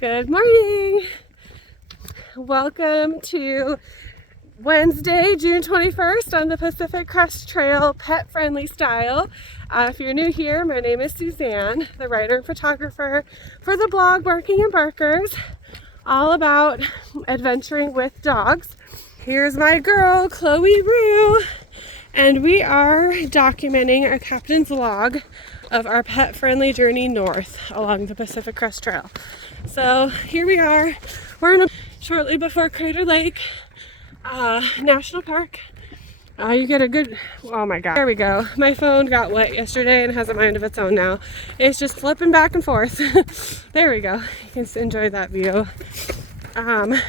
Good morning. Welcome to Wednesday, June 21st on the Pacific Crest Trail pet-friendly style. If you're new here, my name is Suzanne, the writer and photographer for the blog Barking and Barkers, all about adventuring with dogs. Here's my girl, Chloe Rue, and we are documenting a captain's log of our pet-friendly journey north along the Pacific Crest Trail. So here we are. We're shortly before Crater Lake National Park. You get a good, oh my god, there we go. My phone got wet yesterday and has a mind of its own now. It's just flipping back and forth. There we go. You can enjoy that view. But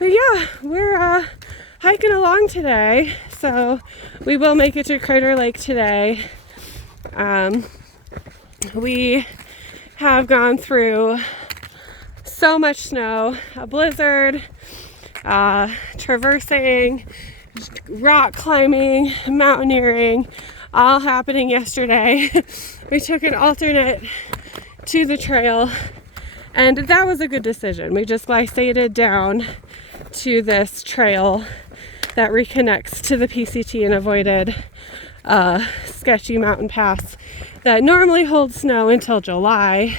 yeah, we're hiking along today, so we will make it to Crater Lake today. We have gone through so much snow, a blizzard, traversing, rock climbing, mountaineering, all happening yesterday. We took an alternate to the trail, and that was a good decision. We just glissaded down to this trail that reconnects to the PCT and avoided a sketchy mountain pass that normally holds snow until July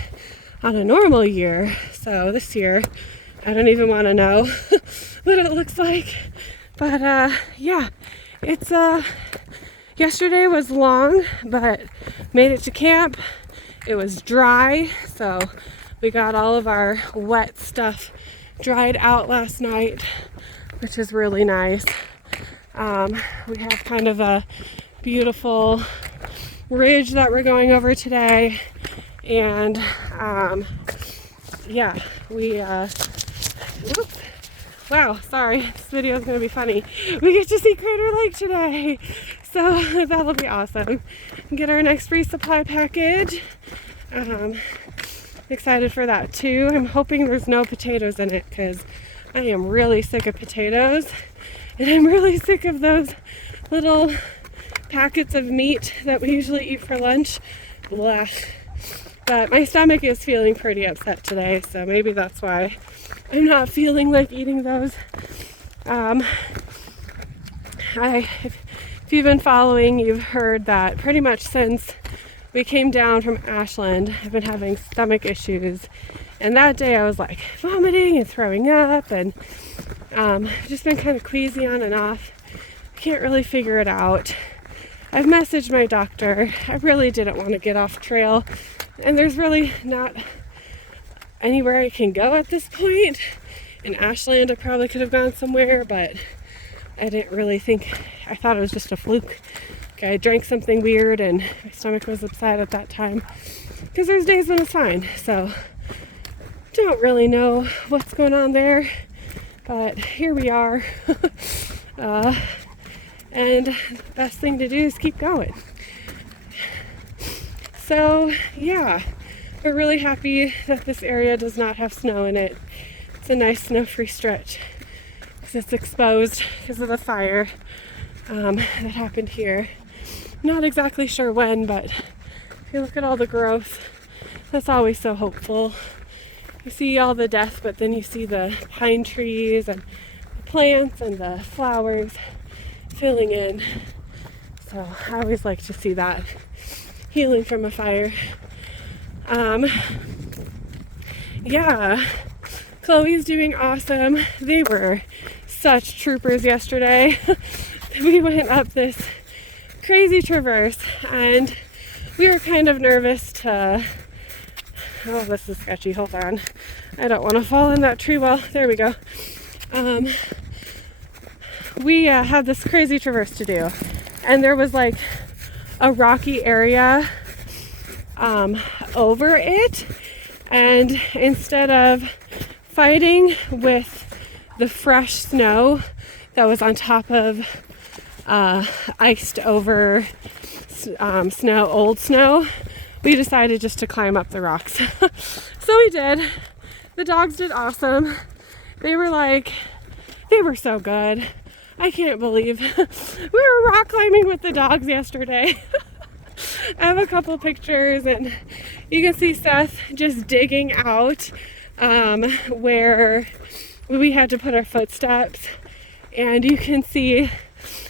on a normal year. So this year, I don't even want to know what it looks like. But yeah, it's yesterday was long, but made it to camp. It was dry, so we got all of our wet stuff dried out last night, which is really nice. We have kind of a beautiful ridge that we're going over today, and yeah, we oops, wow, sorry, this video is going to be funny. We get to see Crater Lake today, so that'll be awesome. Get our next resupply package. Excited for that too. I'm hoping there's no potatoes in it because I am really sick of potatoes, and I'm really sick of those little packets of meat that we usually eat for lunch. Blah. But my stomach is feeling pretty upset today, so maybe that's why I'm not feeling like eating those. If you've been following, you've heard that pretty much since we came down from Ashland, I've been having stomach issues. And that day I was like vomiting and throwing up, and just been kind of queasy on and off. I can't really figure it out. I've messaged my doctor. I really didn't want to get off trail, and there's really not anywhere I can go at this point. In Ashland, I probably could have gone somewhere, but I didn't really think, I thought it was just a fluke. I drank something weird and my stomach was upset at that time, because there's days when it's fine. So don't really know what's going on there, but here we are. And the best thing to do is keep going. So yeah, we're really happy that this area does not have snow in it. It's a nice snow-free stretch because it's exposed because of the fire that happened here. Not exactly sure when, but if you look at all the growth, that's always so hopeful. You see all the death, but then you see the pine trees and the plants and the flowers filling in. So I always like to see that healing from a fire. Yeah, Chloe's doing awesome. They were such troopers yesterday. We went up this crazy traverse, and we were kind of nervous to, oh, this is sketchy, hold on. I don't want to fall in that tree well. There we go. We had this crazy traverse to do, and there was like a rocky area over it, and instead of fighting with the fresh snow that was on top of iced over snow, old snow, we decided just to climb up the rocks. So we did. The dogs did awesome. They were so good. I can't believe we were rock climbing with the dogs yesterday. I have a couple pictures, and you can see Seth just digging out where we had to put our footsteps, and you can see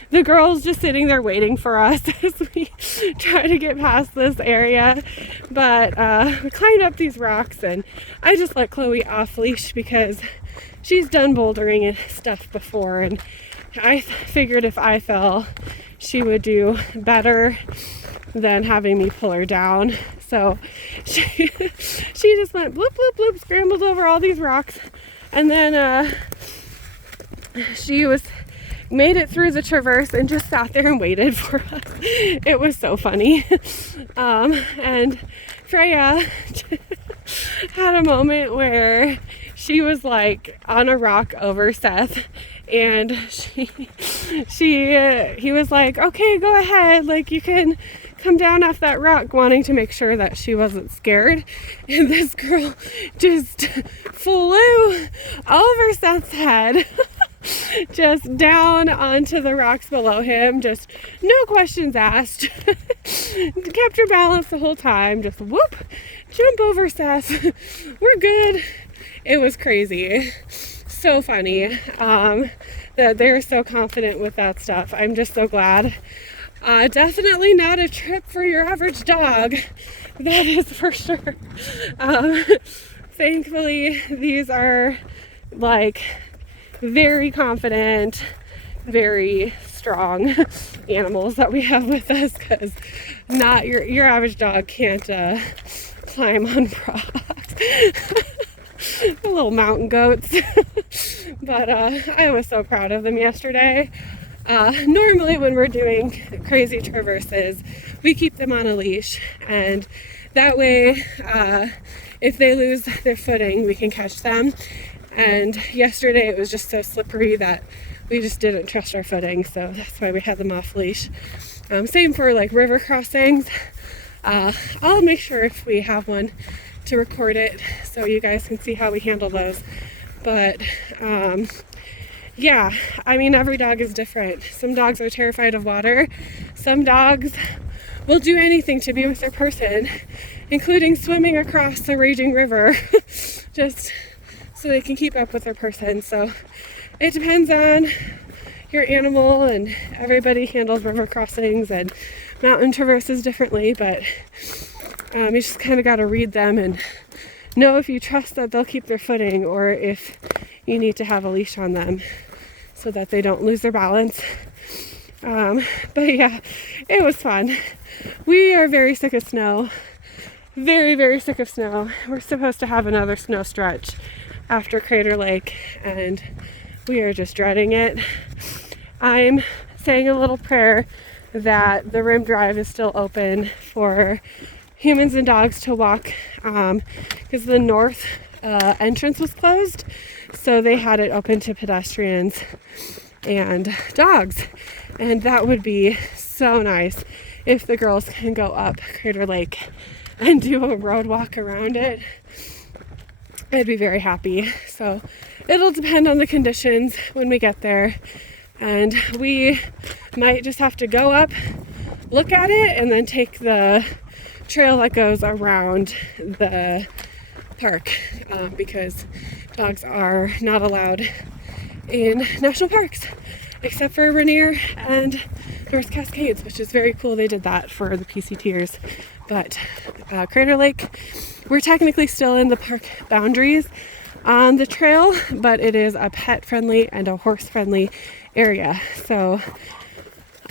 the girls just sitting there waiting for us as we try to get past this area. But we climbed up these rocks, and I just let Chloe off leash because she's done bouldering and stuff before, and I figured if I fell, she would do better than having me pull her down. So she just went bloop, bloop, bloop, scrambled over all these rocks, and then she made it through the traverse and just sat there and waited for us. It was so funny. And Freya had a moment where she was like on a rock over Seth, and he was like, okay, go ahead, like you can come down off that rock, wanting to make sure that she wasn't scared. And this girl just flew over Seth's head just down onto the rocks below him, just no questions asked. Kept her balance the whole time, just whoop, jump over Seth. We're good. It was crazy. So funny that they're so confident with that stuff. I'm just so glad. Definitely not a trip for your average dog. That is for sure. Thankfully, these are like very confident, very strong animals that we have with us, because not your average dog can't climb on rocks. The little mountain goats. But I was so proud of them yesterday. Normally when we're doing crazy traverses, we keep them on a leash, and that way if they lose their footing, we can catch them. And yesterday it was just so slippery that we just didn't trust our footing, so that's why we had them off leash. Same for like river crossings. I'll make sure if we have one to record it so you guys can see how we handle those. But yeah, I mean, every dog is different. Some dogs are terrified of water. Some dogs will do anything to be with their person, including swimming across the raging river just so they can keep up with their person. So it depends on your animal, and everybody handles river crossings and mountain traverses differently, but you just kind of got to read them and know if you trust that they'll keep their footing, or if you need to have a leash on them so that they don't lose their balance. But yeah, it was fun. We are very sick of snow. Very, very sick of snow. We're supposed to have another snow stretch after Crater Lake, and we are just dreading it. I'm saying a little prayer that the rim drive is still open for humans and dogs to walk, because the north entrance was closed, so they had it open to pedestrians and dogs. And that would be so nice if the girls can go up Crater Lake and do a road walk around it. I'd be very happy. So it'll depend on the conditions when we get there, and we might just have to go up, look at it, and then take the trail that goes around the park, because dogs are not allowed in national parks except for Rainier and North Cascades, which is very cool. They did that for the PCTers. But Crater Lake, we're technically still in the park boundaries on the trail, but it is a pet friendly and a horse friendly area. So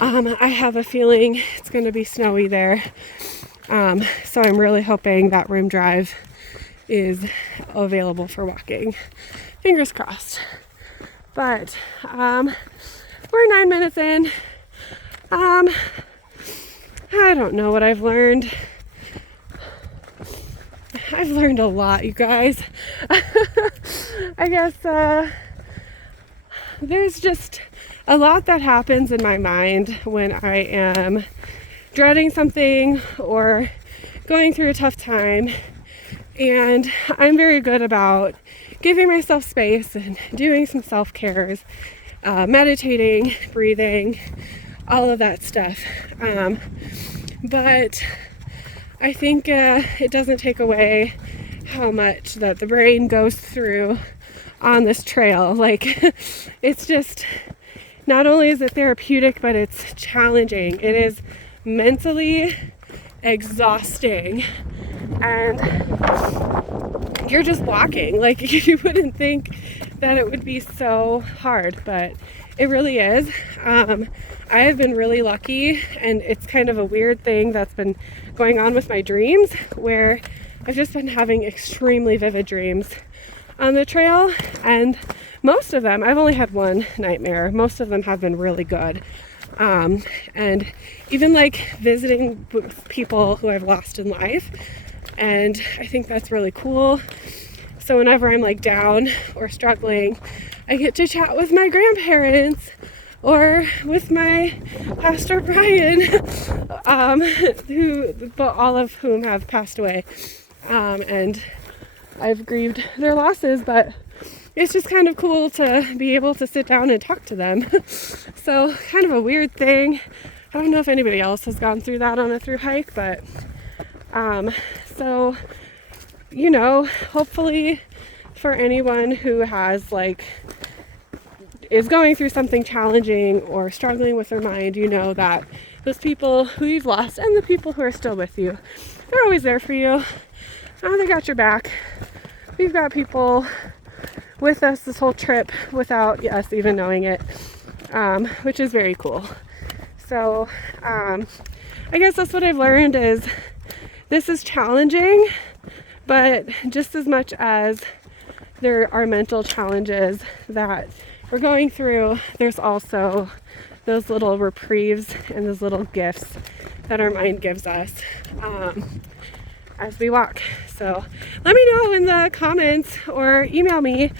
I have a feeling it's going to be snowy there. So I'm really hoping that rim drive is available for walking. Fingers crossed. But we're 9 minutes in. I don't know what I've learned. I've learned a lot, you guys. I guess there's just a lot that happens in my mind when I am dreading something or going through a tough time. And I'm very good about giving myself space and doing some self-cares, meditating, breathing, all of that stuff. But I think it doesn't take away how much that the brain goes through on this trail. Like, it's just, not only is it therapeutic, but it's challenging. It is mentally exhausting, and you're just walking. Like, you wouldn't think that it would be so hard, but it really is. I have been really lucky, and it's kind of a weird thing that's been going on with my dreams, where I've just been having extremely vivid dreams on the trail, and most of them, I've only had one nightmare. Most of them have been really good. And even like visiting with people who I've lost in life, and I think that's really cool. So whenever I'm like down or struggling, I get to chat with my grandparents or with my Pastor Brian, all of whom have passed away. And I've grieved their losses, but it's just kind of cool to be able to sit down and talk to them. So kind of a weird thing. I don't know if anybody else has gone through that on a thru hike, but so, you know, hopefully for anyone who has is going through something challenging or struggling with their mind, you know that those people who you've lost and the people who are still with you, they're always there for you. They got your back. We've got people with us this whole trip without us even knowing it, which is very cool. So I guess that's what I've learned is this is challenging, but just as much as there are mental challenges that we're going through, there's also those little reprieves and those little gifts that our mind gives us as we walk. So let me know in the comments or email me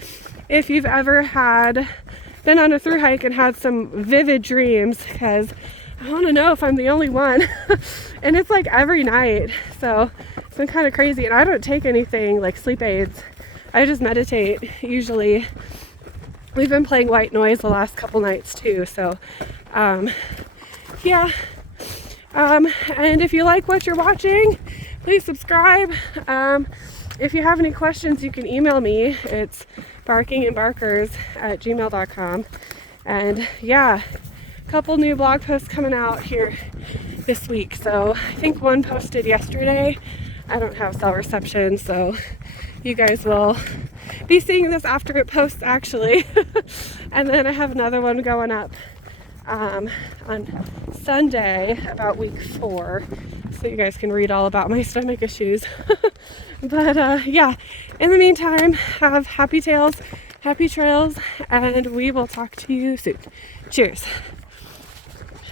if you've ever been on a thru hike and had some vivid dreams, because I want to know if I'm the only one. And it's like every night, so it's been kind of crazy. And I don't take anything like sleep aids. I just meditate usually. We've been playing white noise the last couple nights too, so yeah. And if you like what you're watching, please subscribe. If you have any questions, you can email me. It's barkingandbarkers@gmail.com. And yeah, a couple new blog posts coming out here this week. So I think one posted yesterday. I don't have cell reception, so you guys will be seeing this after it posts actually. And then I have another one going up on Sunday about week 4, so you guys can read all about my stomach issues. But yeah, in the meantime, have happy trails, and we will talk to you soon. Cheers.